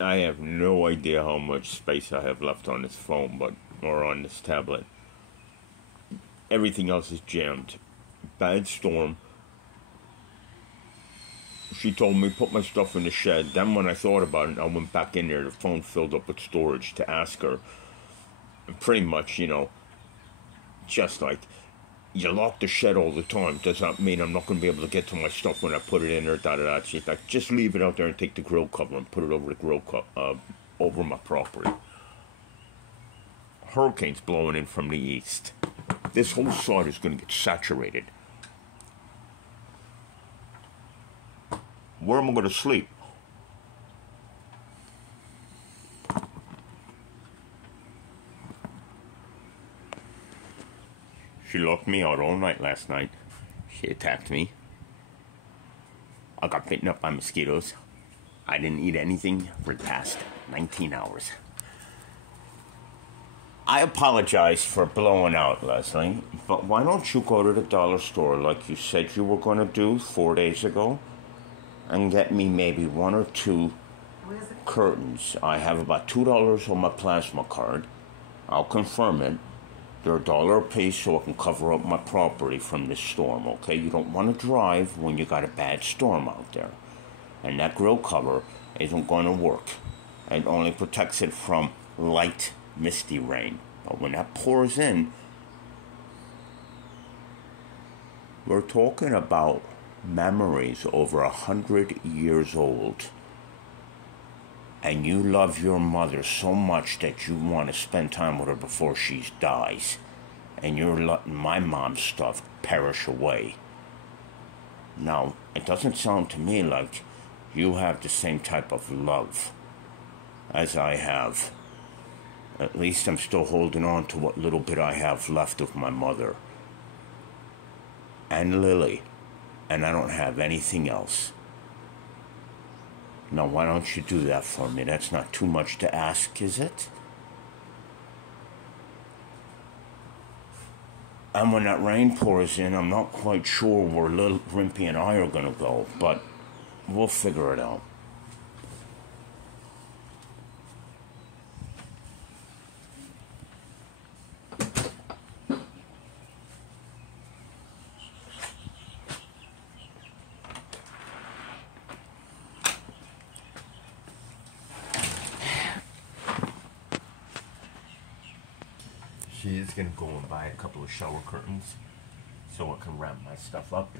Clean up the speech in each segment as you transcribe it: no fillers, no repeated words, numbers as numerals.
I have no idea how much space I have left on this phone, or on this tablet. Everything else is jammed. Bad storm. She told me put my stuff in the shed. Then when I thought about it, I went back in there. The phone filled up with storage to ask her. And pretty much, just like, you lock the shed all the time. Does that mean I'm not going to be able to get to my stuff when I put it in there? Da da da. She's like, just leave it out there and take the grill cover and put it over the grill over my property. Hurricane's blowing in from the east. This whole side is going to get saturated. Where am I going to sleep? She locked me out all night last night. She attacked me. I got bitten up by mosquitoes. I didn't eat anything for the past 19 hours. I apologize for blowing out, Leslie, but why don't you go to the dollar store like you said you were going to do 4 days ago and get me maybe one or two curtains. I have about $2 on my plasma card. I'll confirm it. They're $1 a piece so I can cover up my property from this storm, okay? You don't want to drive when you got a bad storm out there. And that grill cover isn't going to work. It only protects it from light, misty rain. But when that pours in, we're talking about memories over 100 years old. And you love your mother so much that you want to spend time with her before she dies. And you're letting my mom's stuff perish away. Now, it doesn't sound to me like you have the same type of love as I have. At least I'm still holding on to what little bit I have left of my mother. And Lily. And I don't have anything else. Now, why don't you do that for me? That's not too much to ask, is it? And when that rain pours in, I'm not quite sure where little Rimpy and I are going to go, but we'll figure it out. She is going to go and buy a couple of shower curtains so I can wrap my stuff up.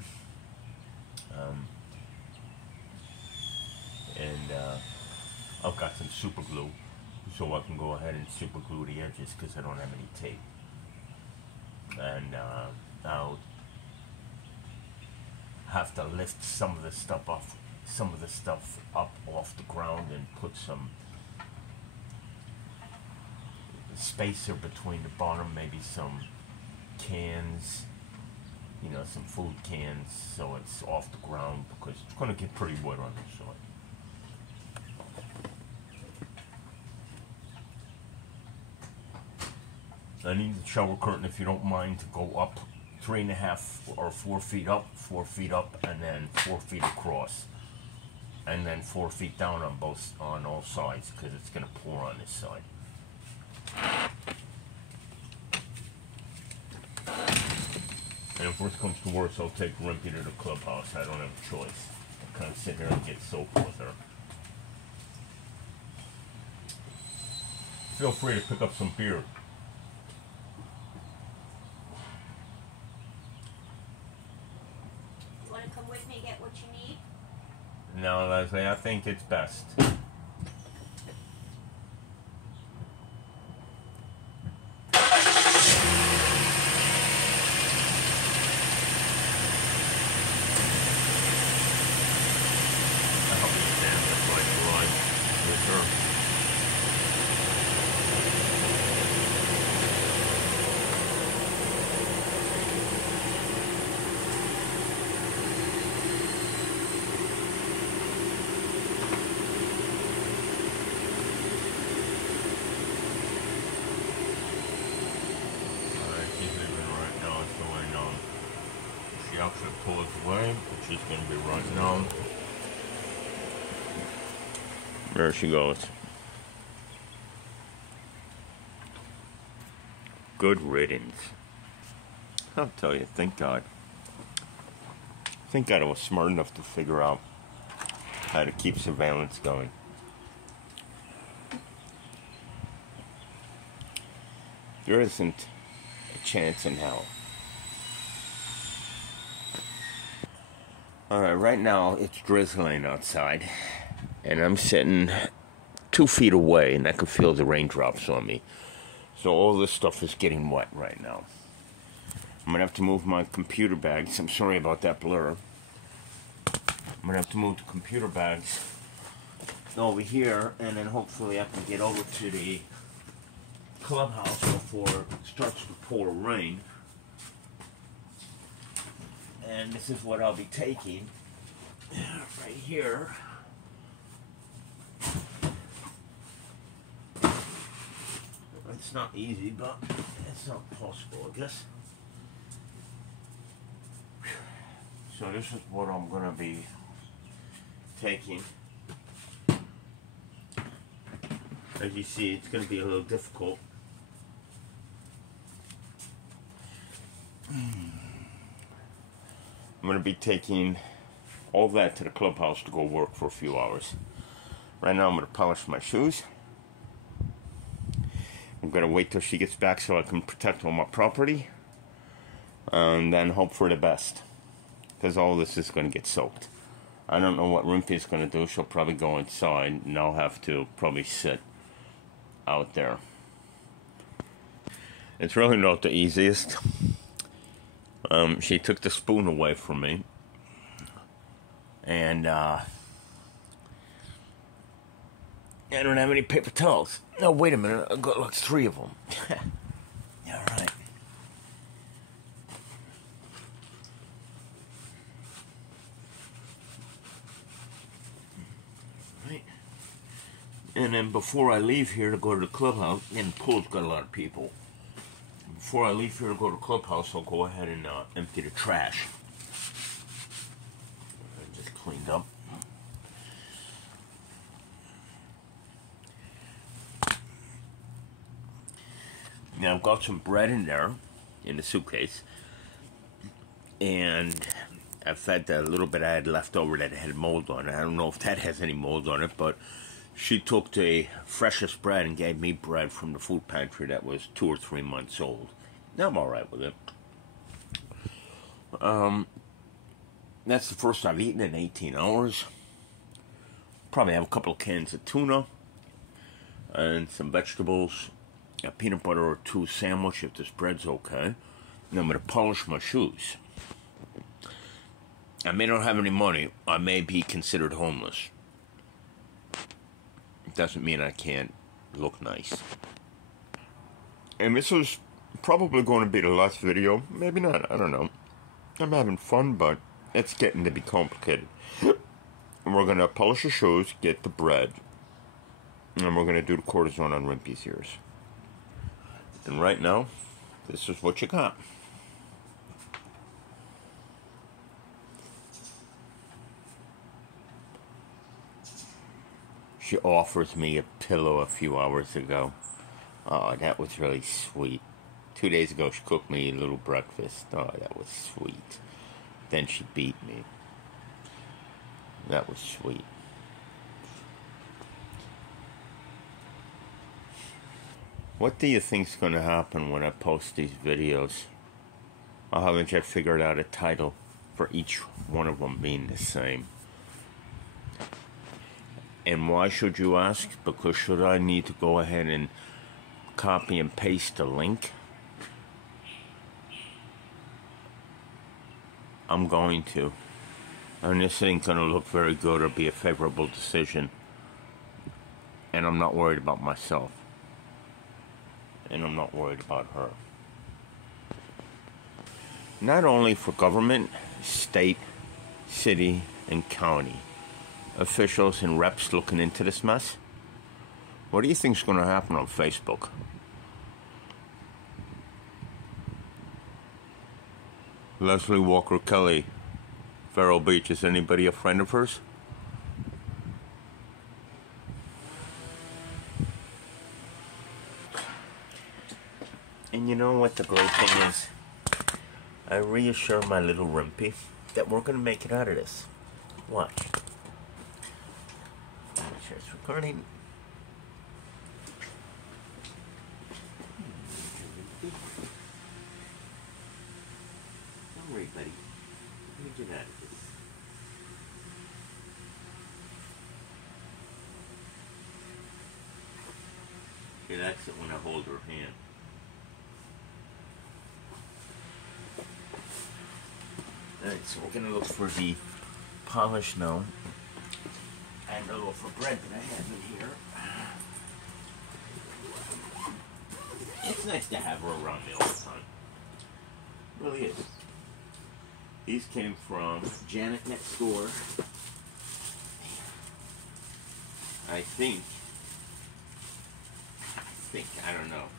I've got some super glue so I can go ahead and super glue the edges because I don't have any tape. And I'll have to lift some of the stuff up off the ground and put some spacer between the bottom, maybe some cans, some food cans, so it's off the ground because it's going to get pretty wet on this side. I need the shower curtain, if you don't mind, to go up 3.5 or 4 feet up, and then 4 feet across, and then 4 feet down on all sides because it's going to pour on this side. And if worst comes to worst, I'll take Rimpy to the clubhouse. I don't have a choice. I'll kind of sit here and get soaked with her. Feel free to pick up some beer. You want to come with me and get what you need? No, Leslie, I think it's best. Actually pulls away, which is going to be right now. There she goes. Good riddance. I'll tell you, thank God. Thank God I was smart enough to figure out how to keep surveillance going. There isn't a chance in hell. Alright, right now it's drizzling outside, and I'm sitting 2 feet away, and I can feel the raindrops on me. So all this stuff is getting wet right now. I'm gonna have to move my computer bags. I'm sorry about that blur. I'm gonna have to move the computer bags over here, and then hopefully I can get over to the clubhouse before it starts to pour rain. And this is what I'll be taking right here. It's not easy, but it's not possible, I guess. So this is what I'm gonna be taking. As you see, it's gonna be a little difficult. I'm gonna be taking all that to the clubhouse to go work for a few hours. Right now I'm gonna polish my shoes. I'm gonna wait till she gets back so I can protect all my property, and then hope for the best, because all this is gonna get soaked. I don't know what Rimpy is gonna do. She'll probably go inside, and I'll have to probably sit out there. It's really not the easiest. She took the spoon away from me, and I don't have any paper towels. No, wait a minute, I've got like 3 of them. Alright. Right. And then before I leave here to go to the clubhouse, and the pool's got a lot of people. Before I leave here to go to the clubhouse, I'll go ahead and empty the trash. I just cleaned up. Now I've got some bread in there, in the suitcase, and I've fed the little bit I had left over that had mold on it. I don't know if that has any mold on it, but she took the freshest bread and gave me bread from the food pantry that was 2 or 3 months old. Now I'm alright with it. That's the first I've eaten in 18 hours. Probably have a couple of cans of tuna and some vegetables, a peanut butter or 2 sandwich if this bread's okay. And I'm going to polish my shoes. I may not have any money. I may be considered homeless. It doesn't mean I can't look nice. And this is probably going to be the last video. Maybe not. I don't know. I'm having fun, but it's getting to be complicated. And we're going to polish the shoes, get the bread, and we're going to do the cortisone on Rimpy's ears. And right now, this is what you got. She offers me a pillow a few hours ago. Oh, that was really sweet. 2 days ago, she cooked me a little breakfast. Oh, that was sweet. Then she beat me. That was sweet. What do you think's going to happen when I post these videos? I haven't yet figured out a title for each one of them being the same. And why should you ask? Because should I need to go ahead and copy and paste a link, I'm going to. And this ain't going to look very good or be a favorable decision. And I'm not worried about myself. And I'm not worried about her. Not only for government, state, city, and county officials and reps looking into this mess, what do you think's going to happen on Facebook? Leslie Walker Kelly, Vero Beach, is anybody a friend of hers? And you know what the great thing is? I reassure my little Rimpy that we're going to make it out of this. Watch. Make sure it's recording. Don't worry, buddy. Let me get out of this. She likes it when I hold her hand. Alright, so we're gonna look for the polish now. And a loaf of bread that I have in here. It's nice to have her around me all the time. It really is. These came from Janet next door. I think, I don't know.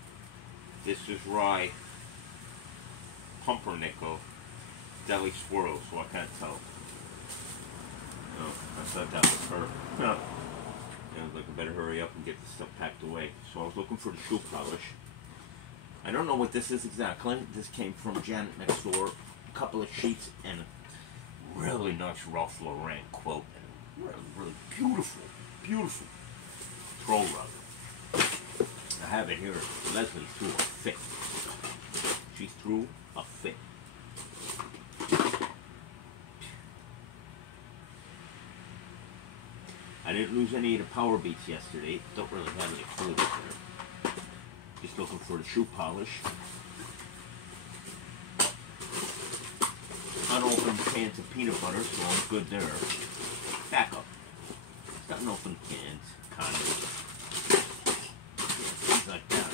This is rye pumpernickel deli swirl, so I can't tell. No, I thought that was her. No. I was like, I better hurry up and get this stuff packed away. So I was looking for the shoe polish. I don't know what this is exactly. This came from Janet next door. A couple of sheets and a really nice Ralph Lauren quote. And a really beautiful, beautiful throw rug. I have it here. Leslie threw a fit. She threw a fit. I didn't lose any of the power beats yesterday. Don't really have any clues there. Just looking for the shoe polish. Unopened cans of peanut butter, so I'm good there. Back up. Got unopened cans, condoms. Things like that.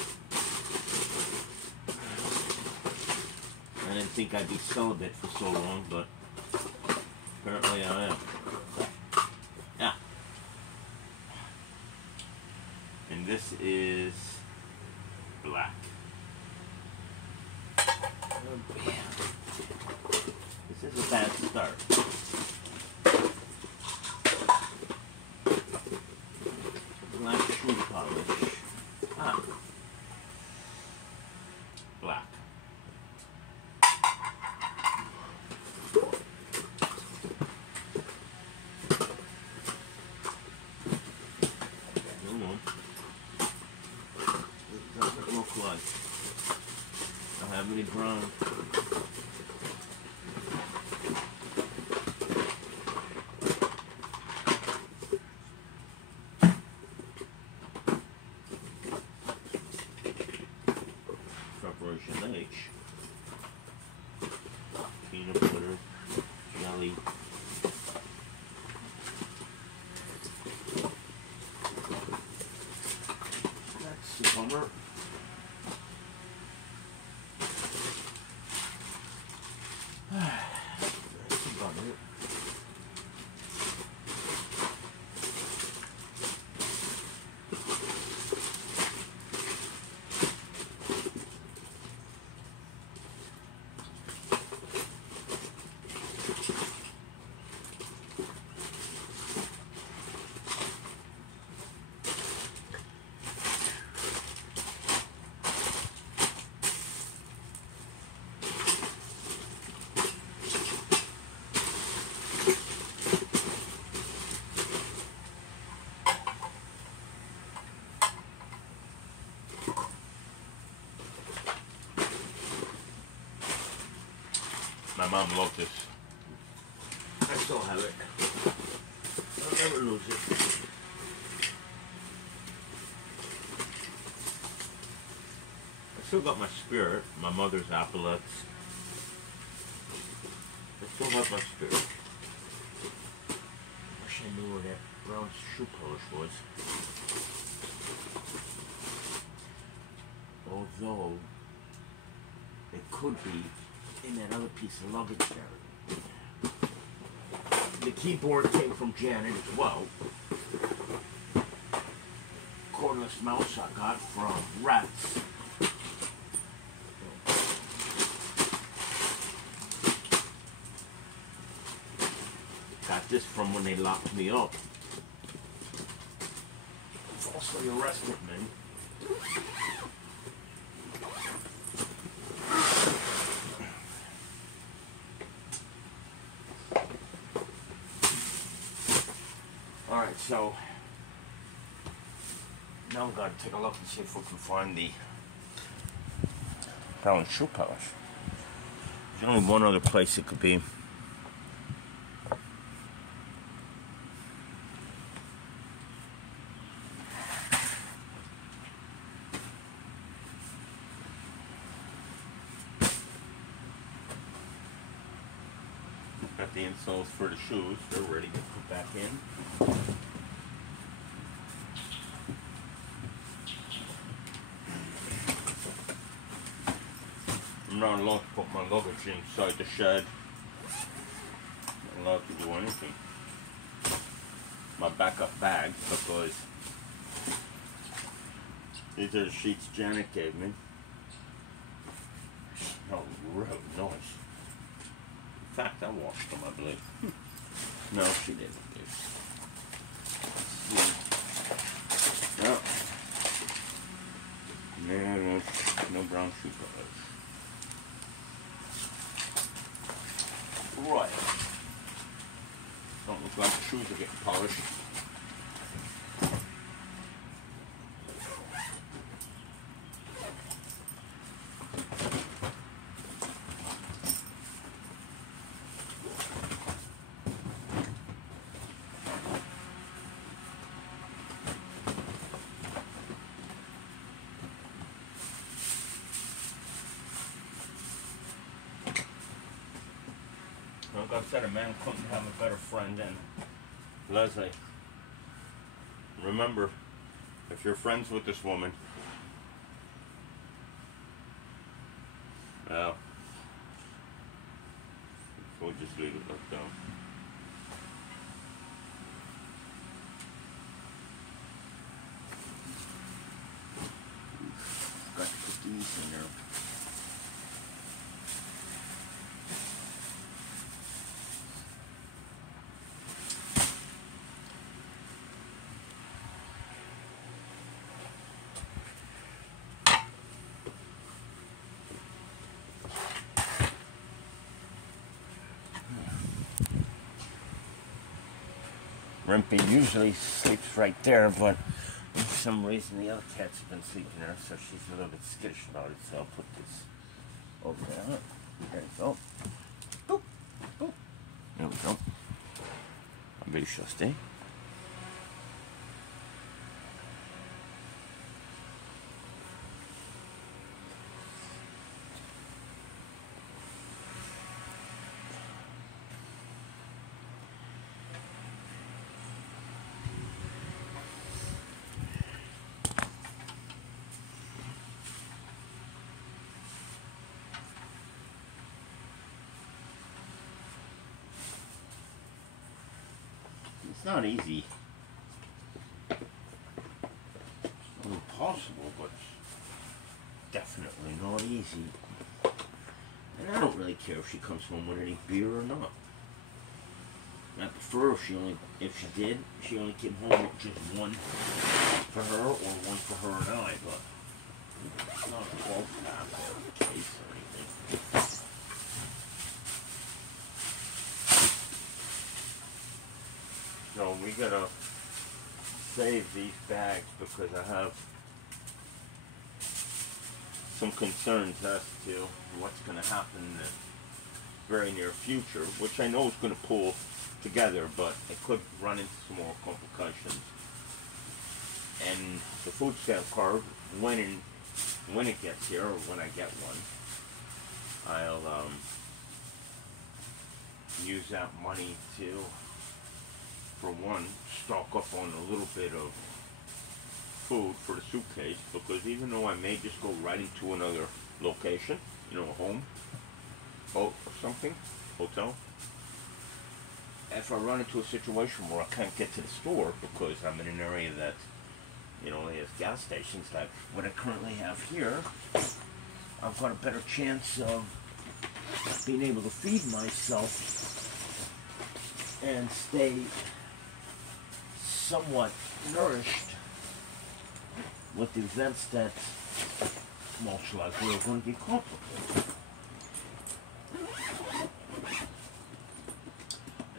I didn't think I'd be celibate for so long, but apparently I am. Yeah. And this is black. Oh, man. This is a bad start. Black shoe polish. Ah. Black. It doesn't look like I have any brown. Preparation H. Peanut butter, jelly. That's a bummer. That's a bummer. My mom loved this. I still have it. I'll never lose it. I still got my Spirit, my mother's epaulets. I still have my Spirit. Wish I knew where that brown shoe polish was. Although, it could be in that other piece of luggage there. The keyboard came from Janet as well. Cordless mouse I got from Rats. Got this from when they locked me up. Falsely arrested me. So now I'm going to take a look and see if we can find the Fallon shoe polish. There's only one other place it could be. Got the insoles for the shoes. They're ready to get put back in. I'm not allowed to put my luggage inside the shed. Not allowed to do anything. My backup bag, because these are the sheets Janet gave me. Oh, real nice. In fact, I washed them, I believe. No, she didn't. No. No brown shoe polish. Right. Don't look like the shoes are getting polished. Like I said, a man couldn't have a better friend than Leslie. Remember, if you're friends with this woman, well, we'll just leave it like that. Got the cookies in there. Rimpy usually sleeps right there, but for some reason the other cats have been sleeping there, so she's a little bit skittish about it, so I'll put this over there. There we go. Boop, boop. There we go. A bit she'll stay. It's not easy. It's not impossible, but it's definitely not easy. And I don't really care if she comes home with any beer or not. I prefer if she did, she only came home with just one for her or one for her and I, but it's not always the case or anything. So we gotta save these bags because I have some concerns as to what's gonna happen in the very near future, which I know is gonna pull together, but it could run into some more complications. And the food stamp card, when it gets here, or when I get one, I'll use that money to, for one, stock up on a little bit of food for the suitcase, because even though I may just go right into another location, you know, a home, boat or something, hotel, if I run into a situation where I can't get to the store because I'm in an area that, you know, only has gas stations like what I currently have here, I've got a better chance of being able to feed myself and stay somewhat nourished with the events that most likely are going to be complicated.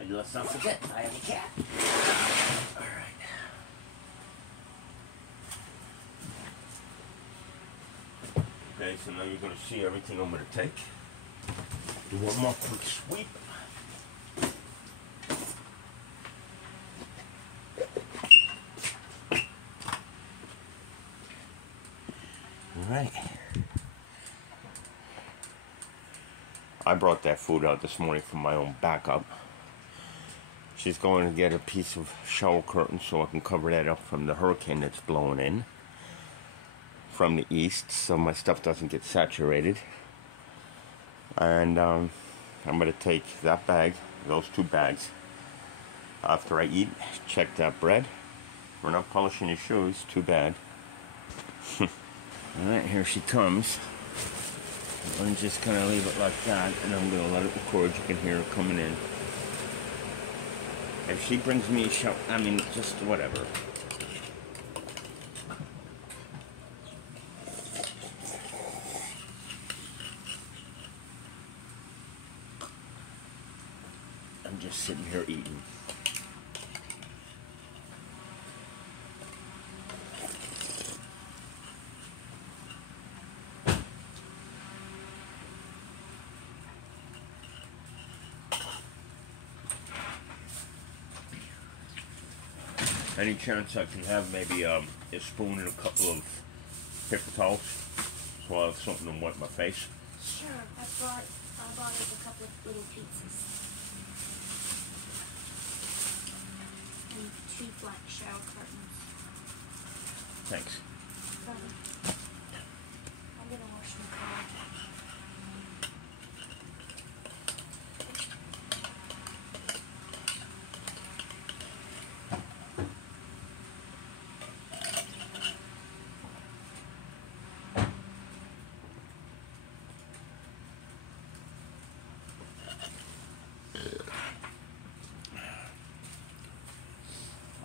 And let's not forget, I have a cat. Alright. Okay, so now you're going to see everything I'm going to take. Do one more quick sweep. Alright. I brought that food out this morning for my own backup. She's going to get a piece of shower curtain so I can cover that up from the hurricane that's blowing in from the east, so my stuff doesn't get saturated. And I'm going to take that bag, those 2 bags, after I eat. Check that bread. We're not polishing your shoes, too bad. Alright, here she comes. I'm just going to leave it like that, and I'm going to let it record. You can hear her coming in. If she brings me a show, I mean, just whatever. I'm just sitting here eating. Any chance I can have maybe a spoon and a couple of paper towels so I'll have something to wipe my face? Sure, I bought us a couple of little pizzas. And 2 black shower curtains. Thanks. I'm gonna wash my car.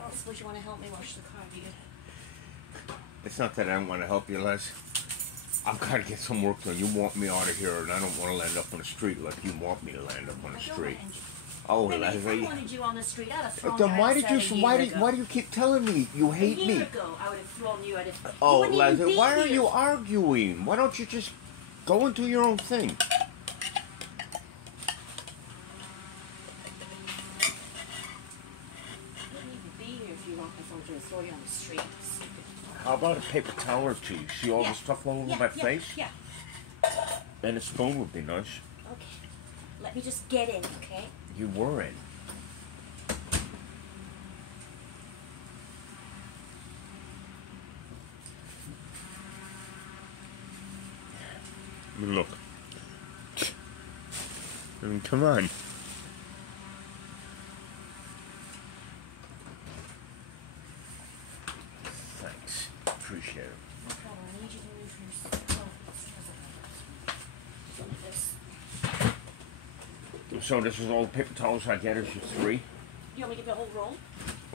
I suppose you want to help me wash the car, do you? It's not that I don't want to help you, Les. I've got to get some work done. You want me out of here, and I don't want to land up on the street like you want me to land up on the street. Oh, Maybe if I Leslie. wanted you on the street, I'd have thrown Then you why out did a you? Why do you keep telling me you hate A year me? ago, I would have thrown you out of. Oh, You wouldn't even Leslie, be why are here. you arguing? Why don't you just go and do your own thing? You wouldn't even be here if you want me to throw you on the street. How about a paper towel or two? See all the stuff all over my face? Yeah. And a spoon would be nice. Okay. Let me just get in, okay? You were in. I mean, look. I mean, come on. Thanks. Appreciate it. No problem. I need you to move your So this is all the paper towels I get, is just 3? You want me to give you a whole roll?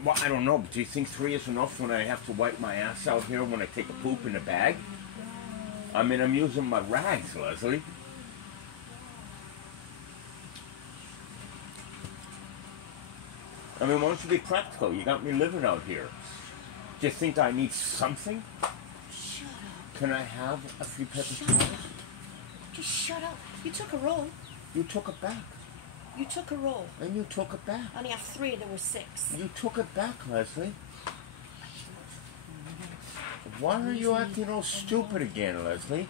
Well, I don't know, but do you think 3 is enough when I have to wipe my ass out here when I take a poop in the bag? I mean, I'm using my rags, Leslie. I mean, why don't you be practical? You got me living out here. Do you think I need something? Shut up. Can I have a few paper Shut towels? up. Just shut up. You took a roll. You took it back. You took a roll. And you took it back. I only have 3, there were 6. You took it back, Leslie. Why are you acting all stupid again, Leslie?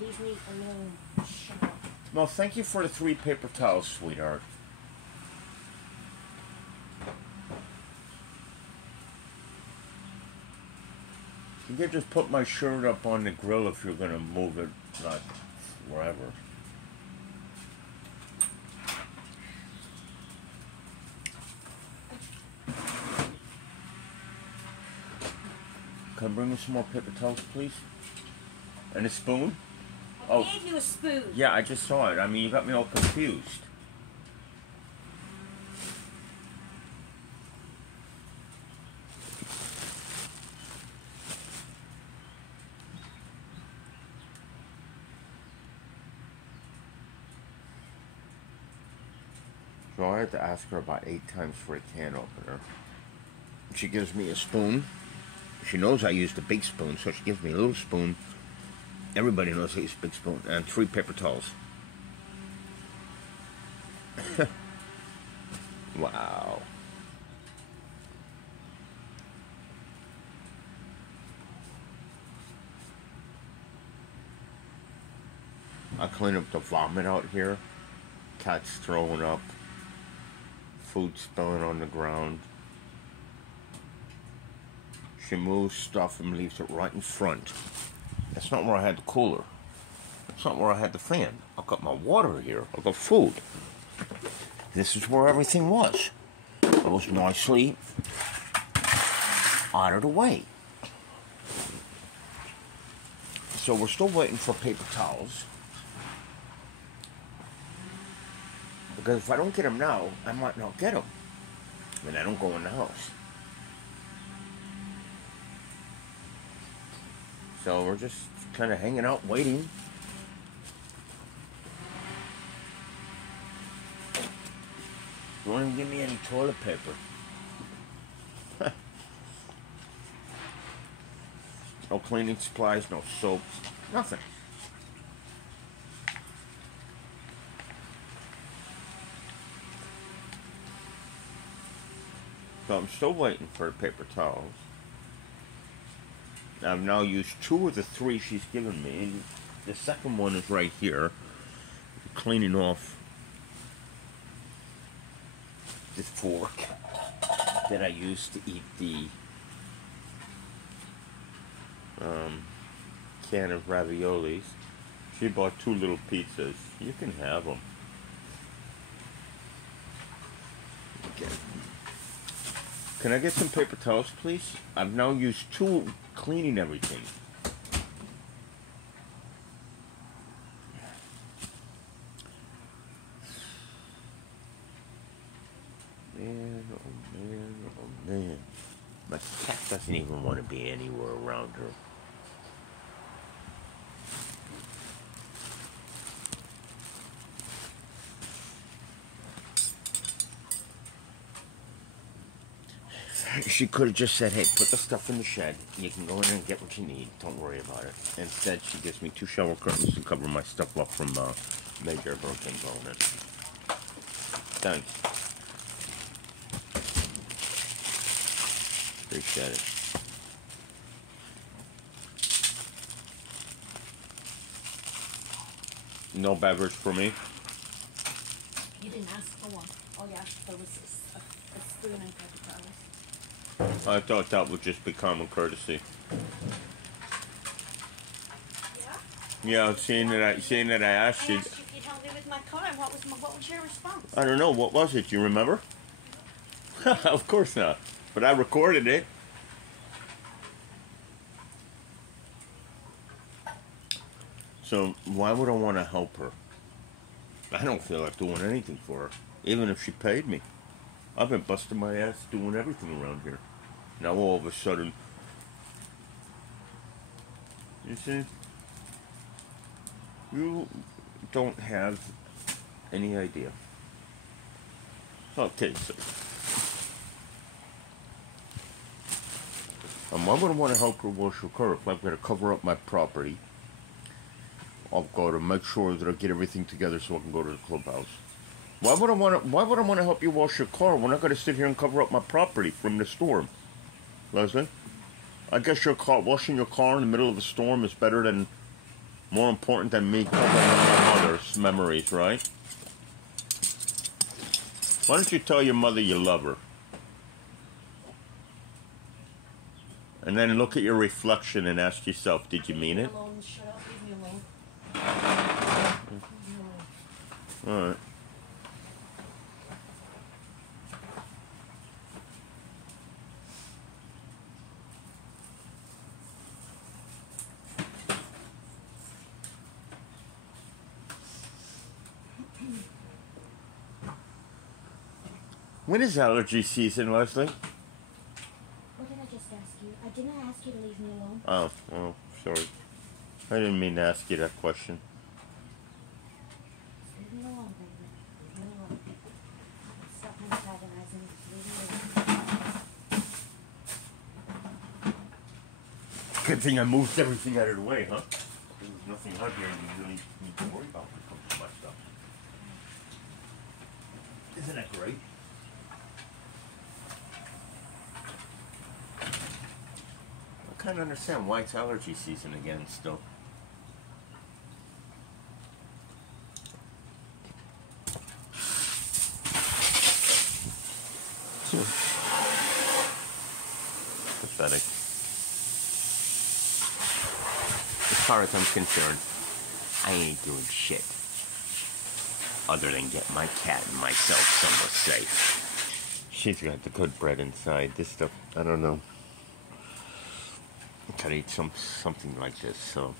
Leave me alone. Shut up. Well, thank you for the 3 paper towels, sweetheart. You can just put my shirt up on the grill if you're gonna move it, not wherever. Can I bring you some more paper towels, please? And a spoon? I Oh. gave you a spoon. Yeah, I just saw it. I mean, you got me all confused. So I had to ask her about 8 times for a can opener. She gives me a spoon. She knows I use the big spoon, so she gives me a little spoon Everybody knows I use a big spoon. And 3 paper towels. Wow. I clean up the vomit out here. Cats throwing up. Food spilling on the ground. She moves stuff and leaves it right in front. That's not where I had the cooler. That's not where I had the fan. I've got my water here. I've got food. This is where everything was. It was nicely out of the way. So we're still waiting for paper towels. Because if I don't get them now, I might not get them. And I don't go in the house. So we're just kind of hanging out, waiting. You won't even give me any toilet paper. No cleaning supplies, no soaps, nothing. So I'm still waiting for the paper towels. I've now used 2 of the 3 she's given me. And the second one is right here. Cleaning off this fork that I used to eat the can of raviolis. She bought 2 little pizzas. You can have them. Okay. Can I get some paper towels, please? I've now used 2 cleaning everything. Man, oh man, oh man. My cat doesn't even want to be anywhere around her. She could have just said, hey, put the stuff in the shed. You can go in there and get what you need. Don't worry about it. Instead, she gives me 2 shower curtains to cover my stuff up from major broken bone. Thanks. Appreciate it. No beverage for me? You didn't ask for one. All you asked for was a spoon and paper towels. I thought that would just be common courtesy. Yeah? Yeah, seeing that I asked you. I asked you if you'd help me with my car, and what was your response? I don't know, what was it? Do you remember? Of course not. But I recorded it. So why would I want to help her? I don't feel like doing anything for her, even if she paid me. I've been busting my ass doing everything around here. Now all of a sudden, you see, you don't have any idea. Okay, so why would I want to help her wash her car if I've got to cover up my property? I've got to make sure that I get everything together so I can go to the clubhouse. Why would I want to help you wash your car when I got to sit here and cover up my property from the storm? Leslie, I guess washing your car in the middle of a storm is more important than me covering up my mother's memories, right? Why don't you tell your mother you love her? And then look at your reflection and ask yourself, did you mean it? Leave me alone. Shut up. Leave me alone. All right. When is allergy season, Leslie? What did I just ask you? I didn't ask you to leave me alone. Oh, sorry. I didn't mean to ask you that question. Leave me alone, baby. Leave me alone. Stop antagonizing. Leave me alone. Good thing I moved everything out of the way, huh? There's nothing out here you really need to worry about when it comes to my stuff. Isn't that great? I can't understand why it's allergy season again still. Pathetic. As far as I'm concerned, I ain't doing shit other than get my cat and myself somewhere safe. She's got the good bread inside. This stuff, I don't know. I could eat something like this, so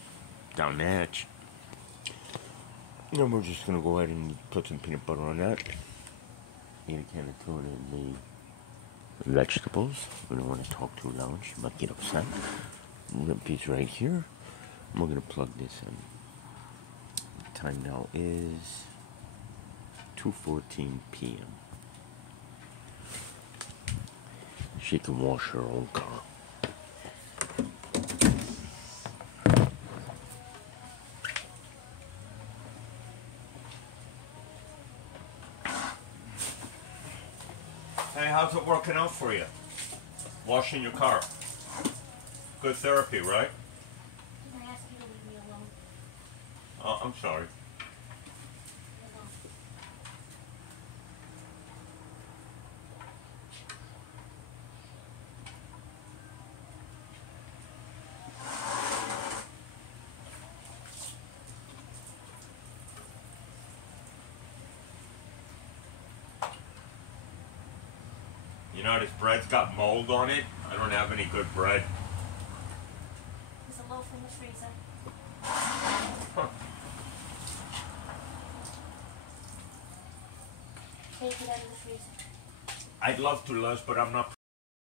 down the hatch. And we're just gonna go ahead and put some peanut butter on that. Eat a can of tuna and the vegetables. We don't want to talk too loud. She might get upset. Rib piece right here. We're gonna plug this in. The time now is 2:14 p.m. She can wash her own car. Hey, how's it working out for you? Washing your car. Good therapy, right? Can I ask you to leave me alone? Oh, I'm sorry. You know, this bread's got mold on it. I don't have any good bread. There's a loaf in the freezer. Huh. Take it out of the freezer. I'd love to, Les, but I'm not